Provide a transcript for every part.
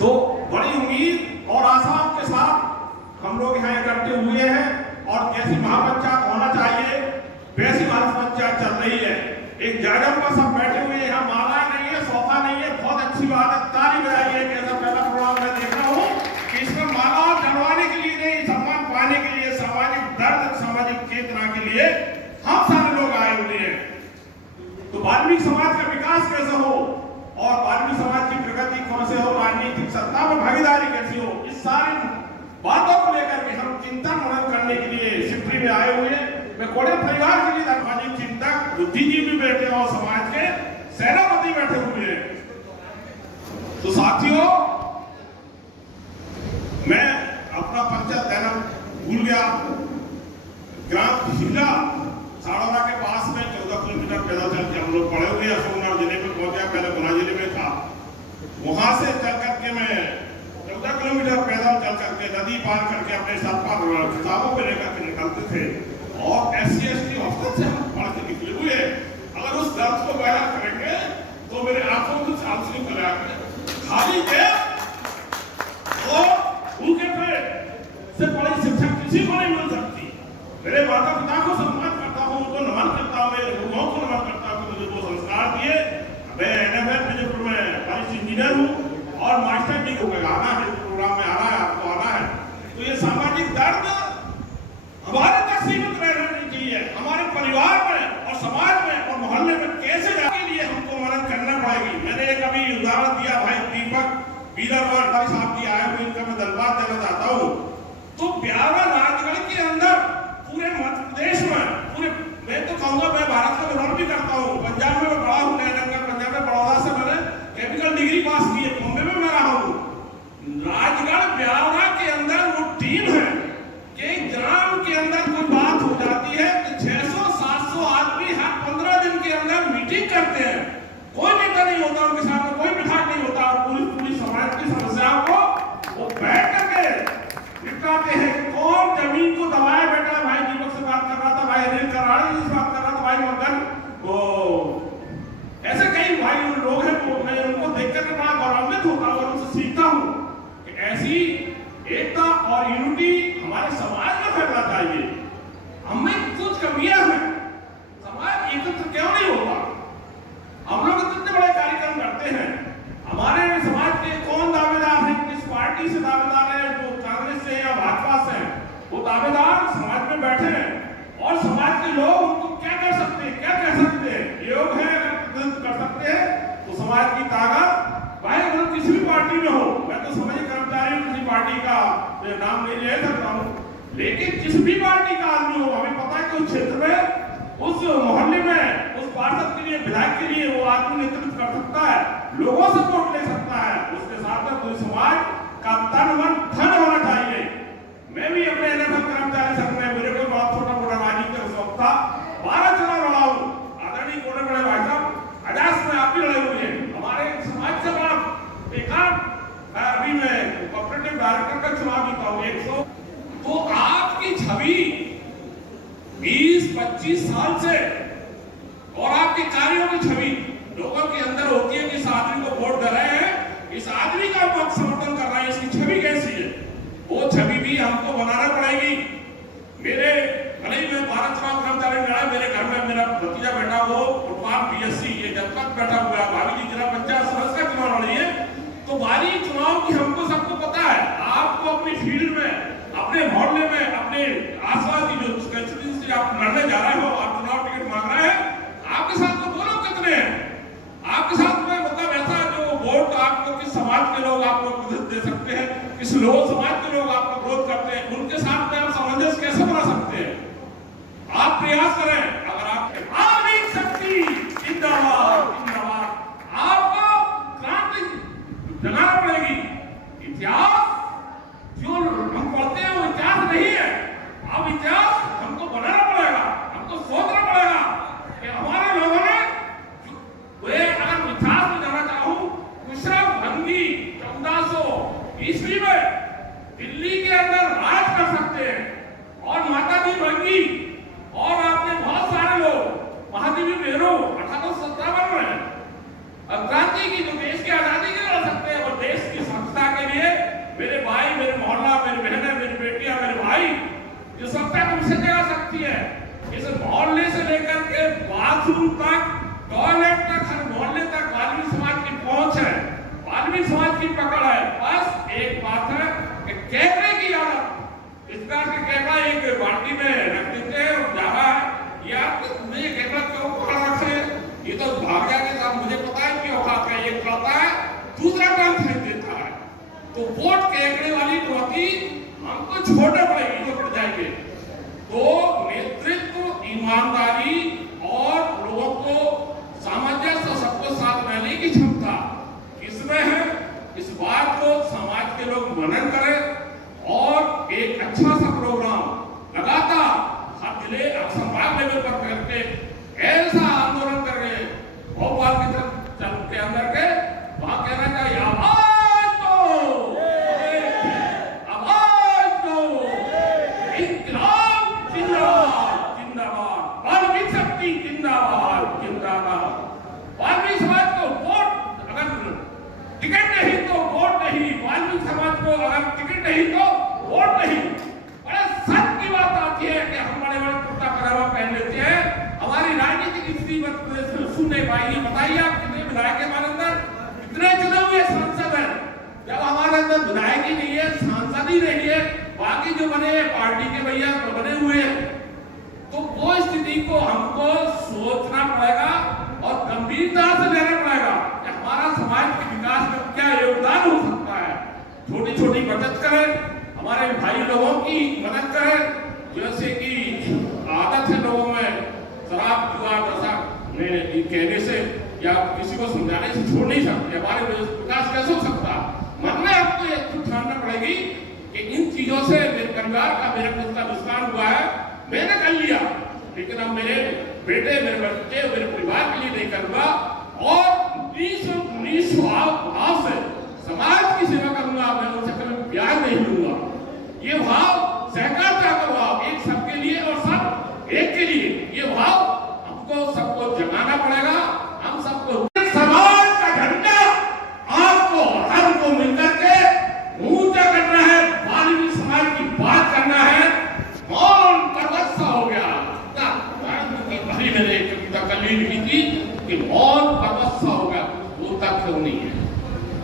तो बड़ी उम्मीद और आशाओं के साथ हम लोग यहाँ इकट्ठे हुए हैं और जैसी महापंचायत होना चाहिए वैसी महापंचायत चल रही है। एक जागम पर सब बैठे हुए हैं, यहाँ माला नहीं है, सौदा नहीं है, बहुत अच्छी बात है, ताली बजाइए। कैसा पहला प्रोग्राम मैं देख रहा हूँ कि इसमें माला चढ़वाने के लिए नहीं, सम्मान पाने के लिए, सामाजिक दर्द, सामाजिक चेतना के लिए हम सारे लोग आए हुए हैं। तो वाल्मीकि समाज का विकास कैसे हो और वाल्मीकि समाज की प्रगति कौन से हो, राजनीतिक सत्ता में भागीदारी कैसी हो, इस सारी बातों को लेकर के हम चिंतन मनन करने के लिए सिद्धि में आए हुए हैं। मैं कोड़े परिवार के लिए सामाजिक चिंतक बुद्धिजीवी बैठे और समाज के सेनापति बैठे हुए हैं। तो साथियों, मैं अपना पंचायत देना भूल गया। ग्राम हिला साड़ौरा के पास में 14 किलोमीटर पैदल चल के हम लोग पड़े हुए अशोकनगर जिले में पहुंच गया, पहले गुना जिले में था। वहां से चल करके मैं 14 किलोमीटर पैदल चल करके नदी पार करके अपने सतपाल किताबों पे लेकर के निकलते थे और SC/ST हॉस्टल से हम पढ़ के निकले हुए। अगर उस दर्द को बयां करेंगे तो मेरे आंखों में आंसू निकल आए। खाली पेट और भूखे पेट से बड़ी शिक्षा किसी को नहीं मिल सकती। मेरे माता पिता को सम्मान करता हूँ, उनको नमन करता हूँ, मेरे गुरुओं को नमन करता हूँ, मुझे वो संस्कार दिए। मैं NFL विजयपुर में वरिष्ठ इंजीनियर हूँ और मास्टर डिग्री को आना है, प्रोग्राम में आना है, आपको आना है। तो ये सामाजिक दर्द हमारे तक सीमित रहना नहीं चाहिए। हमारे परिवार में और समाज में और मोहल्ले में कैसे जाने के लिए हमको मदद करना पड़ेगी। मैंने एक अभी उदाहरण दिया, भाई दीपक बीदरवाल भाई साहब की आए हुए, इनका मैं धन्यवाद देना चाहता हूँ। तो ब्यावर राजगढ़ के अंदर पूरे मध्य प्रदेश में, पूरे मैं तो कहूँगा मैं भारत का भ्रमण भी करता हूँ। पंजाब में मैं पढ़ा हूँ, पंजाब में बड़ौदा से मैंने केमिकल डिग्री पास की है, बॉम्बे में मैं रहा हूँ। राजगढ़ ब्यावरा के अंदर वो टीम है कि ग्राम के अंदर कोई बात हो जाती है तो 600-700 आदमी हर 15 दिन के अंदर मीटिंग करते हैं। कोई नेता नहीं होता उनके साथ में, कोई विधायक नहीं होता और पूरी समाज की समस्याओं को वो बैठ करके निपटाते हैं। कौन जमीन को दबाए बेटा, भाई दीपक से बात कर रहा था, भाई अनिल कर रहा था, बात कर रहा था, भाई मगन वो ऐसे कई भाई लोग हैं। तो मैं उनको देख कर बड़ा गौरवान्वित होता हूँ और उनसे सीखता हूँ कि ऐसी एकता और यूनिटी हमारे समाज में फैलना चाहिए। हमें कुछ कमियां हैं, समाज एकत्र क्यों नहीं होता? हम लोग इतने बड़े कार्यक्रम करते हैं, हमारे समाज के कौन दावेदार हैं, किस पार्टी से दावेदार है, जो कांग्रेस से या भाजपा से, वो दावेदार समाज में बैठे हैं और समाज के लोग उनको क्या कर सकते हैं, क्या कह सकते हैं, योग है कर सकते हैं। तो समाज की ताकत भाई अगर किसी भी पार्टी में हो, मैं तो समाजिक कर्मचारी किसी पार्टी का नाम नहीं ले सकता हूँ, लेकिन जिस भी पार्टी का आदमी हो, हमें पता है कि उस क्षेत्र में, उस मोहल्ले में, उस पार्षद के लिए, विधायक के लिए वो आदमी नेतृत्व कर सकता है, लोगों से वोट ले सकता है। उसके साथ में पूरे समाज का तन मन धन होना चाहिए। मैं भी अपने NFL कर्मचारी संघ में, मेरे को बहुत छोटा मोटा राजनीतिक शौक था, 12 चुनाव लड़ा हूँ। आदरणीय कोड़े बड़े भाई साहब अजास में आप भी लड़े हुए हैं। हमारे समाज से बड़ा बेकार अभी मैं कॉर्पोरेटिव डायरेक्टर का चुनाव जीता हूँ 100। तो आपकी छवि 20-25 साल से और आपके कार्यों की छवि लोगों के अंदर होती है कि इस आदमी को वोट दे रहे हैं, इस आदमी का वोट समर्थन कर रहे हैं, इसकी छवि कैसी है, वो छवि भी हमको बनाना पड़ेगी। मेरे भले ही मैं भारत चुनाव कर्मचारी लड़ा, मेरे घर में मेरा भतीजा बैठा, वो फुटबॉल BSc ये जब तक बैठा हुआ है, भाभी जी जिला पंचायत सदस्य का चुनाव लड़ी है। तो बारी चुनाव की हमको सबको पता है। आपको अपनी फील्ड में, अपने मोहल्ले में, अपने आसपास की जो कंस्टिट्यूएंसी आप लड़ने जा रहे हो, आप चुनाव टिकट मांग रहे हैं, आपके साथ में वो लोग कितने हैं, आपके साथ में मतलब ऐसा जो वोट आपको किस समाज के लोग आपको दे सकते हैं, किस लोग समाज के लोग आपको विरोध करते हैं, उनके साथ में आप सामंजस्य कैसे बना सकते हैं? आप प्रयास करें। अगर आप आर्थिक शक्ति जिंदाबाद जिंदाबाद, आपको क्रांति जगाना पड़ेगी। इतिहास जो हम पढ़ते हैं वो इतिहास नहीं है, अब इतिहास हमको बनाना पड़ेगा, हमको सोचना पड़ेगा कि हमारे लोगों ने वे, अगर इतिहास में जाना चाहूं, कुशरव भंगी 1400 ईस्वी में दिल्ली के अंदर राज कर सकते हैं और माता दी भंगी और आपने बहुत सारे लोग, महादेवी नेहरू 1857 में क्रांति की, जो देश की आजादी के लिए लड़ सकते हैं और देश की संस्था मेरे भाई, मेरे मोहल्ला, मेरी बहनें, मेरी बेटियां, मेरे भाई, ये सब तक हमसे जा सकती है। इस मोहल्ले से लेकर के बाथरूम तक, टॉयलेट तक, हर मोहल्ले तक वाल्मीकि समाज की पहुंच है, वाल्मीकि समाज की पकड़ है। बस एक बात है कि कैमरे की आदत, इस तरह के कैमरा एक बाल्टी में रख देते हैं और जा रहा है, यार मुझे कैमरा क्यों पकड़ रखे, ये तो भाग जाके साहब, मुझे पता है क्यों खाता है, ये करता है, दूसरा काम फेंक देता है। तो वोट कैमरे वाली नीति हमको छोड़ना पड़ेगी, जो पड़ जाएंगे। तो नेतृत्व, ईमानदारी और लोगों को सामंजस्य, सबको साथ रहने की क्षमता इसमें है। इस बात को समाज के लोग मनन करें और एक अच्छा सा प्रोग्राम लगातार हर जिले, संभाग लेवल पर करके ऐसा आंदोलन कर रहे हैं भोपाल के अंदर के वहां कहना चाहिए आवाज दो, आवाज दो, इंकलाब जिंदाबाद, जिंदाबाद, वाल्मीकि शक्ति जिंदाबाद, जिंदाबाद। वाल्मीकि समाज को वोट, अगर टिकट नहीं तो वोट नहीं, वाल्मीकि समाज को अगर टिकट नहीं तो वोट नहीं। बड़े सच की बात आती है कि हम बड़े बड़े कुर्ता पजामा पहन लेते हैं, हमारी राजनीतिक स्थिति मध्य प्रदेश में सुन नहीं पाएगी। बताइए आप कितने विधायक हमारे अंदर, कितने चुने हुए सांसद हैं, जब हमारे अंदर विधायक ही नहीं है, सांसद ही नहीं है, बाकी जो बने पार्टी के भैया बने हुए हैं, तो वो स्थिति को हमको सोचना पड़ेगा और गंभीरता से लेना पड़ेगा कि हमारा समाज के विकास में क्या योगदान हो सकता है। छोटी छोटी बचत करें, हमारे भाई लोगों की मदद करें। जैसे कि आदत है लोगों में शराब जुआ नशा में कहने से या किसी को समझाने से छोड़ नहीं सकते, हमारे विकास कैसे हो सकता। मन में आपको ये ठानना पड़ेगी कि इन चीजों से मेरे परिवार का, मेरे खुद का नुकसान हुआ है, मैंने कर लिया, लेकिन अब मेरे बेटे, मेरे बच्चे, मेरे परिवार के लिए नहीं करूंगा और निस्वार्थ भाव से समाज की सेवा करूंगा, मैं उनसे कभी ब्याज नहीं लूंगा। ये भाव सहकारिता का भाव, एक सबके लिए और सब एक के लिए, ये भाव हमको सबको जगाना पड़ेगा। हम सबको समाज का झंडा आपको हमको मिलकर के ऊंचा करना है, वाल्मीकि समाज की बात करना है। मौन पर्वत सा हो गया, भरी मैंने एक कविता कल लिखी थी कि मौन पर्वत सा हो गया, बोलता क्यों नहीं है।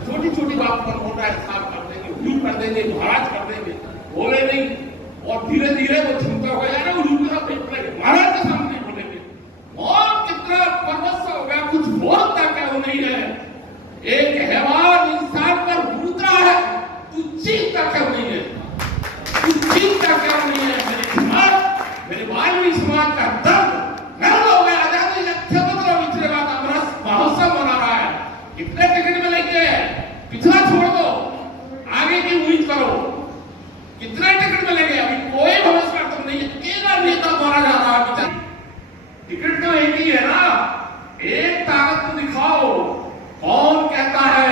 छोटी छोटी बात पर होता है, साफ कर देंगे, हुजूम कर देंगे, महाराज कर देंगे, बोले नहीं, और धीरे धीरे वो क्षमता हो जाएगा, महाराज के सामने बोलेंगे। और कितना पर्वत सा हो गया, कुछ बोलता क्या वो नहीं है। एक हैवान इंसान पर घूमता है, तू चीखता क्यों नहीं है, तू चीखता क्यों नहीं है। मेरे खिलाफ, मेरे वाल्मीकि समाज का दर्द गर्व हो गया। आजादी पिछले बात अमृत महोत्सव मना रहा है, कितने टिकट मिलेंगे, पिछला छोड़ दो, आगे की उम्मीद करो, कितने टिकट मिलेंगे, अभी कोई भविष्य तुम नहीं है। अकेला नेता मारा जा रहा है, टिकट तो एक ही है ना, एक ताकत तो दिखाओ। कौन कहता है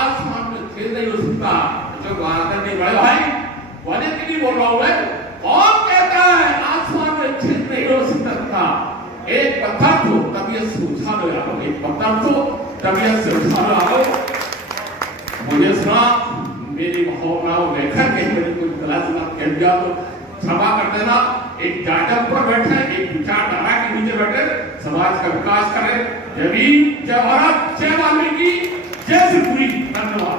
आसमान में खेल नहीं हो सकता, जो भारत नहीं बड़े भाई वाले के लिए बोल रहा हूं मैं, कौन कहता है आसमान में खेल नहीं हो सकता। एक पत्थर को तबीयत से उठा लो यारो, एक पत्थर को तबीयत से उठा लो यारो। मुझे सुना मेरी भावनाओं लेकर के मेरी कोई गलत बात कह दिया तो क्षमा कर देना। एक जाजम पर बैठे, एक विचारधारा के नीचे बैठे, समाज का विकास करें। जय भीम, जय भारत, जय वाल्मीकि, जय श्री। धन्यवाद।